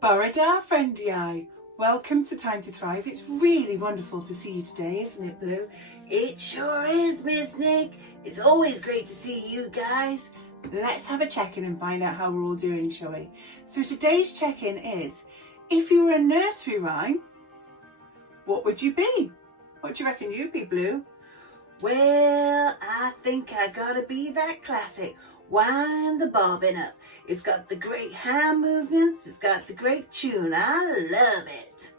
Borrowed friendy eye, welcome to Time to Thrive. It's really wonderful to see you today, isn't it, Blue? It sure is, Miss Nick. It's always great to see you guys. Let's have a check-in and find out how we're all doing, shall we? So today's check-in is, if you were a nursery rhyme, what would you be? What do you reckon you'd be, Blue? Well, I think I gotta be that classic. Wind the bobbin up. It's got the great hand movements. It's got the great tune. I love it.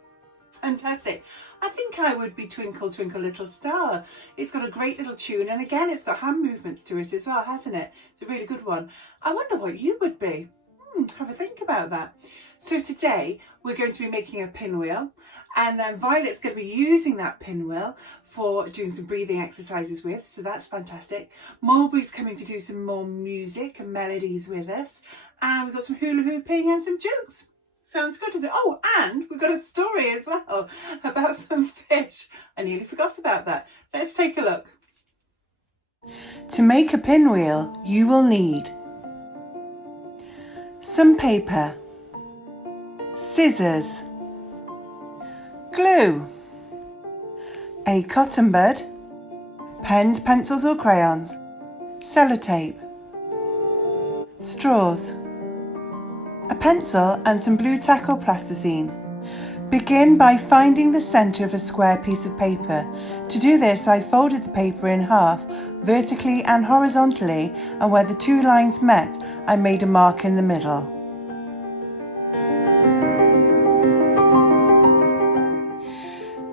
Fantastic. I think I would be Twinkle Twinkle Little Star. It's got a great little tune, and again it's got hand movements to it as well, hasn't it? It's a really good one. I wonder what you would be. Have a think about that. So today we're going to be making a pinwheel, and then Violet's going to be using that pinwheel for doing some breathing exercises with, so that's fantastic. Mulberry's coming to do some more music and melodies with us, and we've got some hula hooping and some jokes. Sounds good, doesn't it? Oh, and we've got a story as well about some fish. I nearly forgot about that. Let's take a look. To make a pinwheel, you will need some paper, scissors, glue, a cotton bud, pens, pencils or crayons, sellotape, straws, a pencil and some blue tack or plasticine. Begin by finding the centre of a square piece of paper. To do this, I folded the paper in half, vertically and horizontally, and where the two lines met, I made a mark in the middle.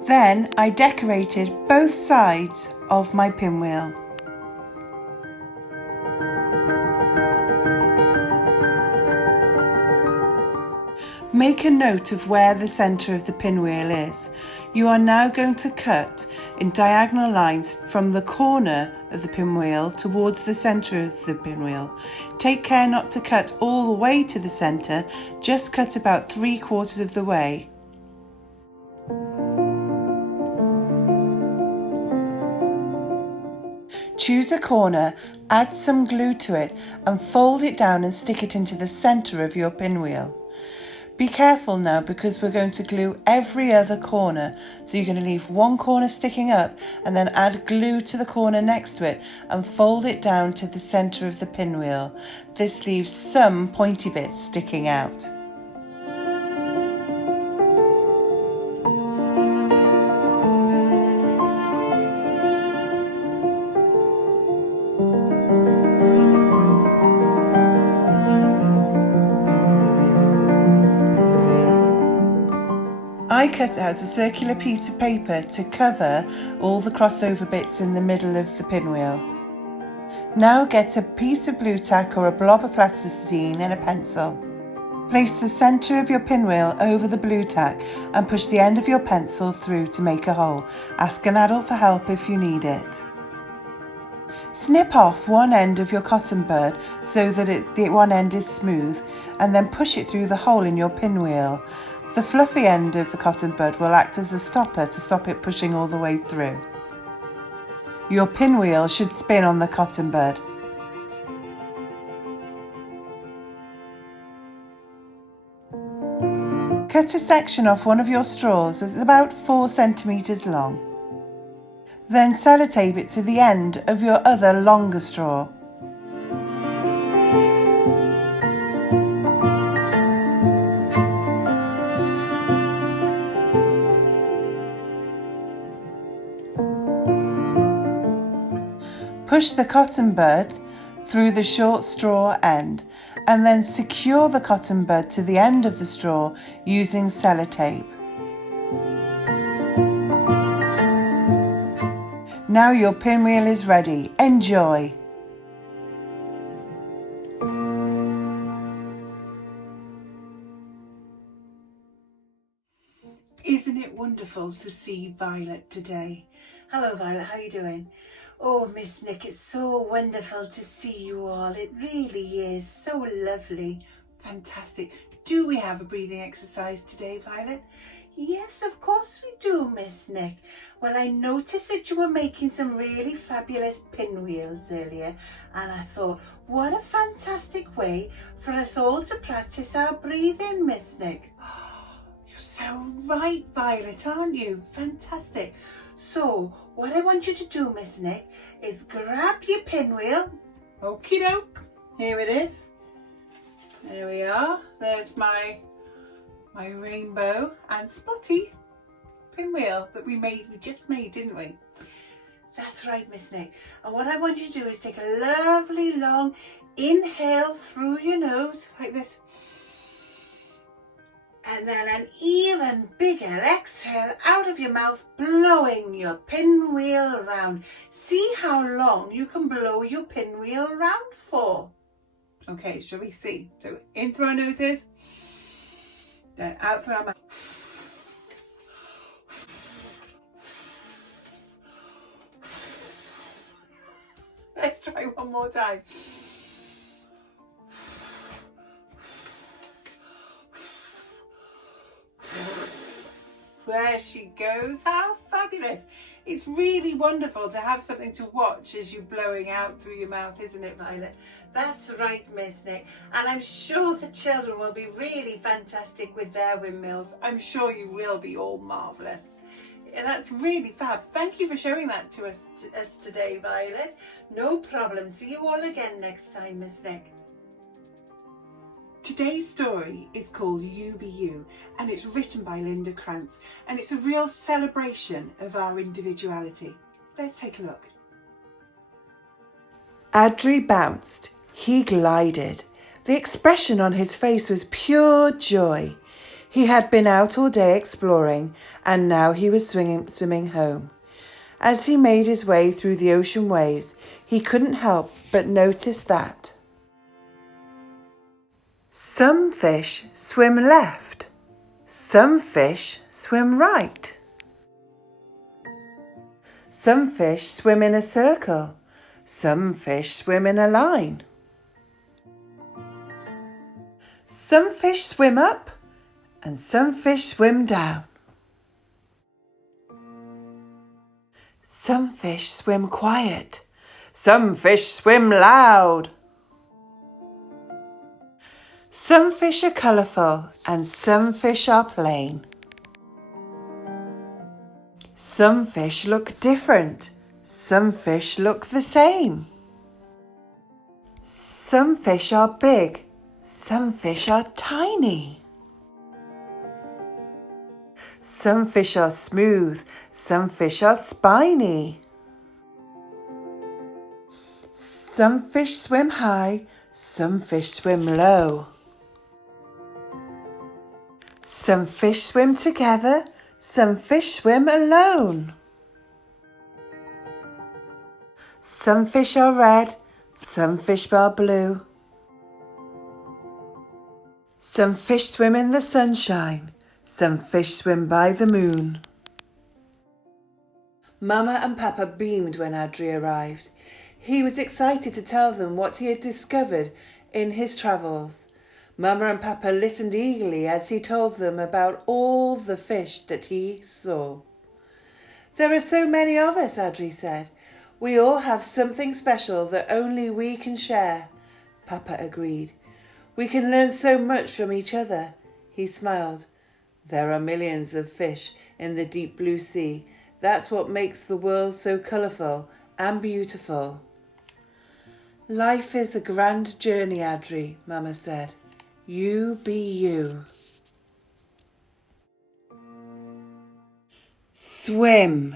Then I decorated both sides of my pinwheel. Make a note of where the centre of the pinwheel is. You are now going to cut in diagonal lines from the corner of the pinwheel towards the centre of the pinwheel. Take care not to cut all the way to the centre, just cut about 3/4 of the way. Choose a corner, add some glue to it and fold it down and stick it into the centre of your pinwheel. Be careful now because we're going to glue every other corner. So you're going to leave one corner sticking up and then add glue to the corner next to it and fold it down to the centre of the pinwheel. This leaves some pointy bits sticking out. I cut out a circular piece of paper to cover all the crossover bits in the middle of the pinwheel. Now get a piece of blue tack or a blob of plasticine and a pencil. Place the centre of your pinwheel over the blue tack and push the end of your pencil through to make a hole. Ask an adult for help if you need it. Snip off one end of your cotton bud so that the one end is smooth, and then push it through the hole in your pinwheel. The fluffy end of the cotton bud will act as a stopper to stop it pushing all the way through. Your pinwheel should spin on the cotton bud. Cut a section off one of your straws that's about 4 centimetres long. Then sellotape it to the end of your other longer straw. Push the cotton bud through the short straw end and then secure the cotton bud to the end of the straw using sellotape. Now your pinwheel is ready. Enjoy! Isn't it wonderful to see Violet today? Hello, Violet. How are you doing? Oh, Miss Nick, it's so wonderful to see you all. It really is so lovely. Fantastic. Do we have a breathing exercise today, Violet? Yes, of course we do, Miss Nick. Well, I noticed that you were making some really fabulous pinwheels earlier, and I thought, what a fantastic way for us all to practice our breathing, Miss Nick. You're so right, Violet, aren't you? Fantastic. So, what I want you to do, Miss Nick, is grab your pinwheel. Okie doke. Here it is. There we are. There's my rainbow and spotty pinwheel that we just made, didn't we? That's right, Miss Nick. And what I want you to do is take a lovely long inhale through your nose, Like this. and then an even bigger exhale out of your mouth, blowing your pinwheel around. See how long you can blow your pinwheel around for. Okay, shall we see? So in through our noses, then out through our mouth. Let's try one more time. There she goes. How fabulous. It's really wonderful to have something to watch as you're blowing out through your mouth, isn't it, Violet? That's right, Miss Nick. And I'm sure the children will be really fantastic with their windmills. I'm sure you will be all marvellous. That's really fab. Thank you for showing that to us today, Violet. No problem. See you all again next time, Miss Nick. Today's story is called You Be You, and it's written by Linda Krantz, and it's a real celebration of our individuality. Let's take a look. Adri bounced. He glided. The expression on his face was pure joy. He had been out all day exploring, and now he was swimming home. As he made his way through the ocean waves, he couldn't help but notice that some fish swim left, some fish swim right. Some fish swim in a circle, some fish swim in a line. Some fish swim up, and some fish swim down. Some fish swim quiet, some fish swim loud. Some fish are colourful and some fish are plain. Some fish look different, some fish look the same. Some fish are big, some fish are tiny. Some fish are smooth, some fish are spiny. Some fish swim high, some fish swim low. Some fish swim together, some fish swim alone. Some fish are red, some fish are blue. Some fish swim in the sunshine, some fish swim by the moon. Mama and Papa beamed when Adri arrived. He was excited to tell them what he had discovered in his travels. Mama and Papa listened eagerly as he told them about all the fish that he saw. There are so many of us, Adri said. We all have something special that only we can share. Papa agreed. We can learn so much from each other. He smiled. There are millions of fish in the deep blue sea. That's what makes the world so colourful and beautiful. Life is a grand journey, Adri, Mama said. You be you. Swim.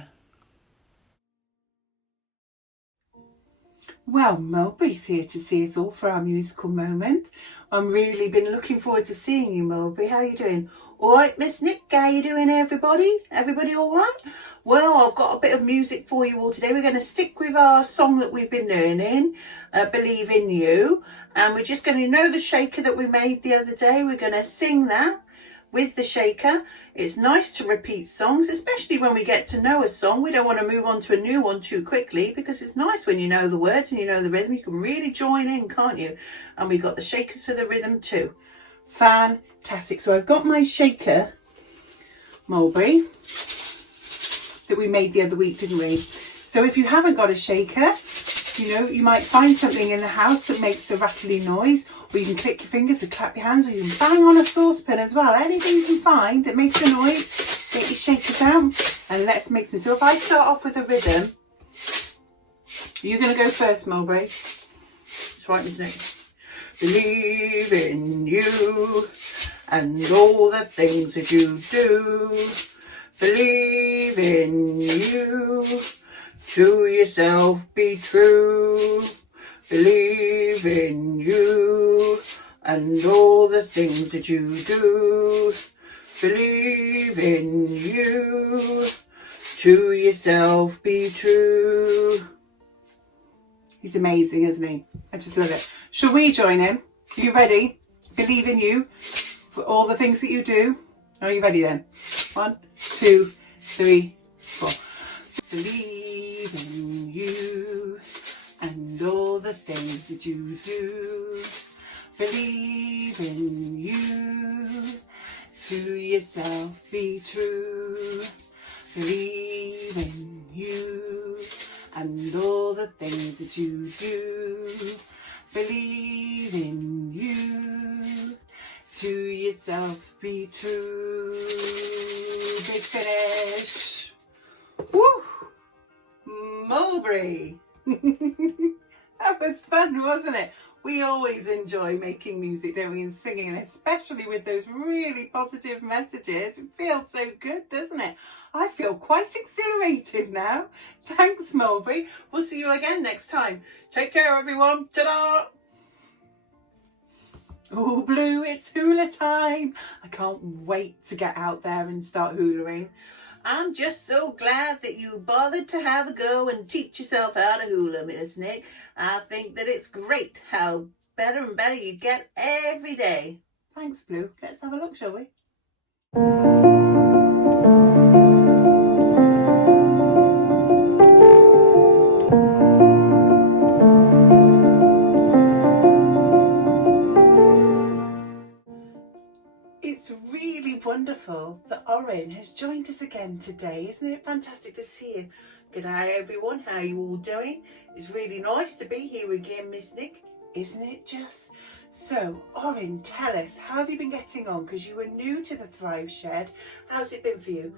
Well, Mulberry's here to see us all for our musical moment. I've really been looking forward to seeing you, Mulberry. How are you doing? All right, Miss Nick, how you doing, everybody? Everybody all right? Well, I've got a bit of music for you all today. We're going to stick with our song that we've been learning, Believe in You. And we're just going to know the shaker that we made the other day. We're going to sing that with the shaker. It's nice to repeat songs, especially when we get to know a song. We don't want to move on to a new one too quickly, because it's nice when you know the words and you know the rhythm. You can really join in, can't you? And we've got the shakers for the rhythm too. Fantastic. So I've got my shaker mulberry that we made the other week, didn't we? So if you haven't got a shaker, you might find something in the house that makes a rattly noise, or you can click your fingers or clap your hands, or you can bang on a saucepan as well. Anything you can find that makes a noise, get your shakers out, and let's make some. So if I start off with a rhythm, you're going to go first, Mulberry. It's right in the believe in you and all the things that you do. Believe in you. To yourself be true. Believe in you and all the things that you do. Believe in you. To yourself be true. He's amazing, isn't he? I just love it. Shall we join him? Are you ready? Believe in you for all the things that you do. Are you ready then? 1, 2, 3, 4. Believe in you and all the things that you do. Believe in you. To yourself be true. Believe in you and all the things that you do. Believe in you. To yourself be true. Big finish. Woo! Mulberry. That was fun, wasn't it? We always enjoy making music, don't we, and singing, and especially with those really positive messages. It feels so good, doesn't it? I feel quite exhilarated now. Thanks, Mulberry. We'll see you again next time. Take care, everyone. Ta-da! Oh, Blue, it's hula time. I can't wait to get out there and start hulaing. I'm just so glad that you bothered to have a go and teach yourself how to hula, Miss Nick. I think that it's great how better and better you get every day. Thanks, Blue. Let's have a look, shall we? It's really wonderful that Orin has joined us again today. Isn't it fantastic to see you? Good day, everyone. How are you all doing? It's really nice to be here again, Miss Nick. Isn't it just? So, Orin, tell us, how have you been getting on? Because you were new to the Thrive Shed. How's it been for you?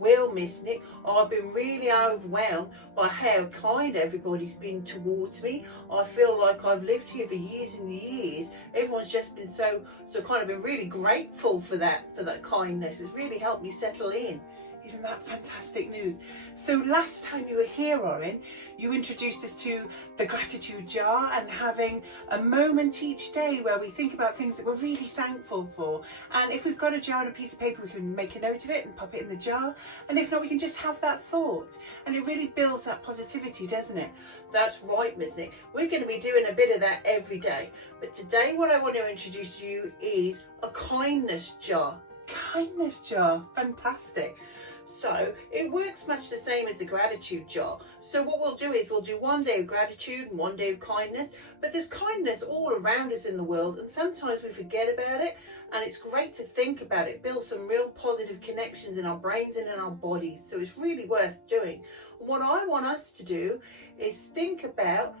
Well, Miss Nick, I've been really overwhelmed by how kind everybody's been towards me. I feel like I've lived here for years and years. Everyone's just been so kind of been really grateful for that kindness. It's really helped me settle in. Isn't that fantastic news? So last time you were here, Orin, you introduced us to the gratitude jar and having a moment each day where we think about things that we're really thankful for. And if we've got a jar and a piece of paper, we can make a note of it and pop it in the jar. And if not, we can just have that thought. And it really builds that positivity, doesn't it? That's right, Miss Nick. We're going to be doing a bit of that every day. But today what I want to introduce to you is a kindness jar. Kindness jar, fantastic. So it works much the same as the gratitude jar. So what we'll do is we'll do one day of gratitude and one day of kindness, but there's kindness all around us in the world and sometimes we forget about it, and it's great to think about it, build some real positive connections in our brains and in our bodies. So it's really worth doing. And what I want us to do is think about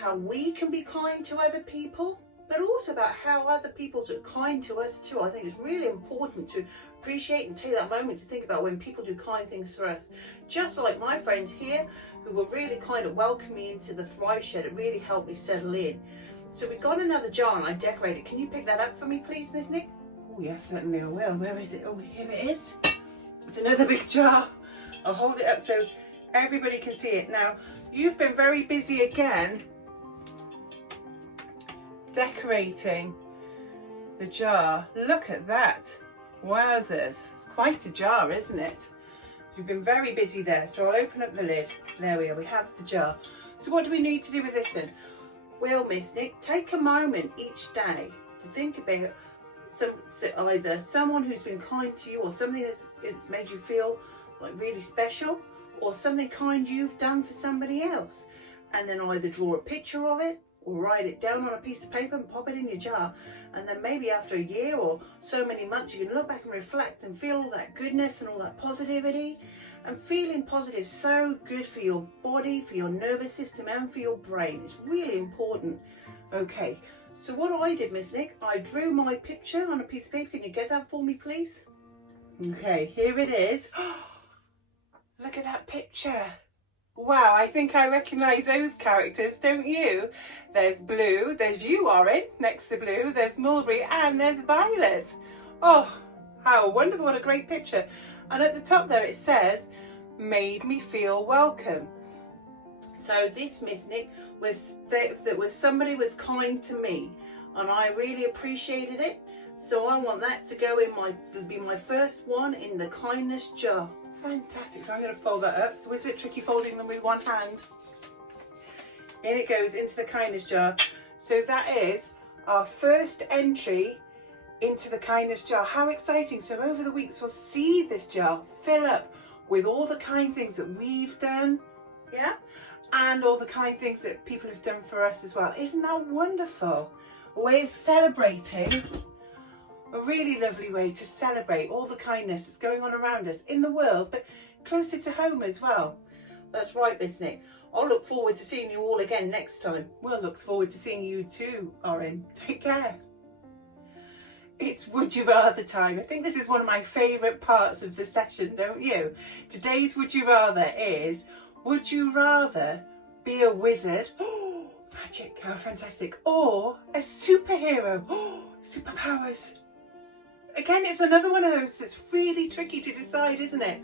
how we can be kind to other people, but also about how other people are kind to us too. I think it's really important to appreciate and take that moment to think about when people do kind things for us. Just like my friends here who were really kind of welcome me into the Thrive Shed. It really helped me settle in. So we've got another jar and I decorated. Can you pick that up for me, please, Miss Nick? Oh, yes, certainly I will. Where is it? Oh, here it is. It's another big jar. I'll hold it up so everybody can see it. Now, you've been very busy again decorating the jar. Look at that. Wowzers. It's quite a jar, isn't it? You've been very busy there. So I'll open up the lid. There we are. We have the jar. So what do we need to do with this then? Well, Miss Nick, take a moment each day to think about either someone who's been kind to you or something that's made you feel like really special, or something kind you've done for somebody else. And then either draw a picture of it or write it down on a piece of paper and pop it in your jar. And then maybe after a year or so many months, you can look back and reflect and feel all that goodness and all that positivity. And feeling positive is so good for your body, for your nervous system, and for your brain. It's really important. Okay, so what I did, Miss Nick, I drew my picture on a piece of paper. Can you get that for me, please? Okay, here it is. Look at that picture. Wow, I think I recognise those characters, don't you? There's Blue, there's you, Orange, next to Blue, there's Mulberry, and there's Violet. Oh, how wonderful, what a great picture. And at the top there it says, made me feel welcome. So this, Miss Nick, was that somebody was kind to me, and I really appreciated it. So I want that to go in be my first one in the kindness jar. Fantastic, so I'm going to fold that up. So it's a bit tricky folding them with one hand. In it goes into the kindness jar. So that is our first entry into the kindness jar. How exciting. So over the weeks we'll see this jar fill up with all the kind things that we've done, yeah, and all the kind things that people have done for us as well. Isn't that wonderful? A way of celebrating, a really lovely way to celebrate all the kindness that's going on around us in the world, but closer to home as well. That's right, Miss Nick. I'll look forward to seeing you all again next time. We'll look forward to seeing you too, Orin. Take care. It's Would You Rather time. I think this is one of my favourite parts of the session, don't you? Today's Would You Rather is, would you rather be a wizard? Oh, magic, how fantastic. Or a superhero? Oh, superpowers. Again, it's another one of those that's really tricky to decide, isn't it?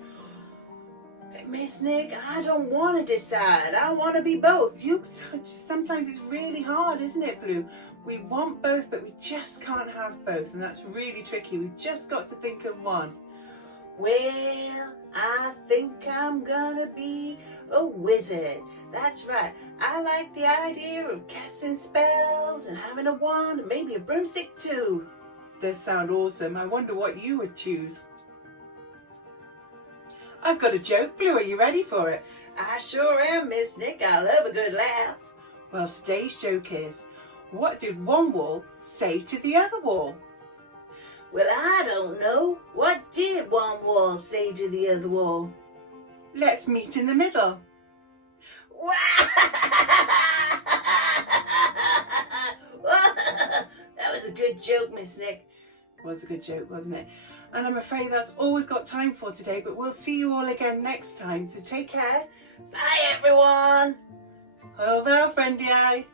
Miss Nick, I don't want to decide. I want to be both. Sometimes it's really hard, isn't it, Blue? We want both, but we just can't have both, and that's really tricky. We've just got to think of one. Well, I think I'm gonna be a wizard. That's right. I like the idea of casting spells and having a wand and maybe a broomstick too. Does sound awesome. I wonder what you would choose. I've got a joke, Blue. Are you ready for it? I sure am, Miss Nick. I love a good laugh. Well, today's joke is, what did one wall say to the other wall? Well, I don't know. What did one wall say to the other wall? Let's meet in the middle. That was a good joke, Miss Nick. It was a good joke, wasn't it? And I'm afraid that's all we've got time for today, but we'll see you all again next time. So take care. Bye, everyone. Au revoir, friendy eye.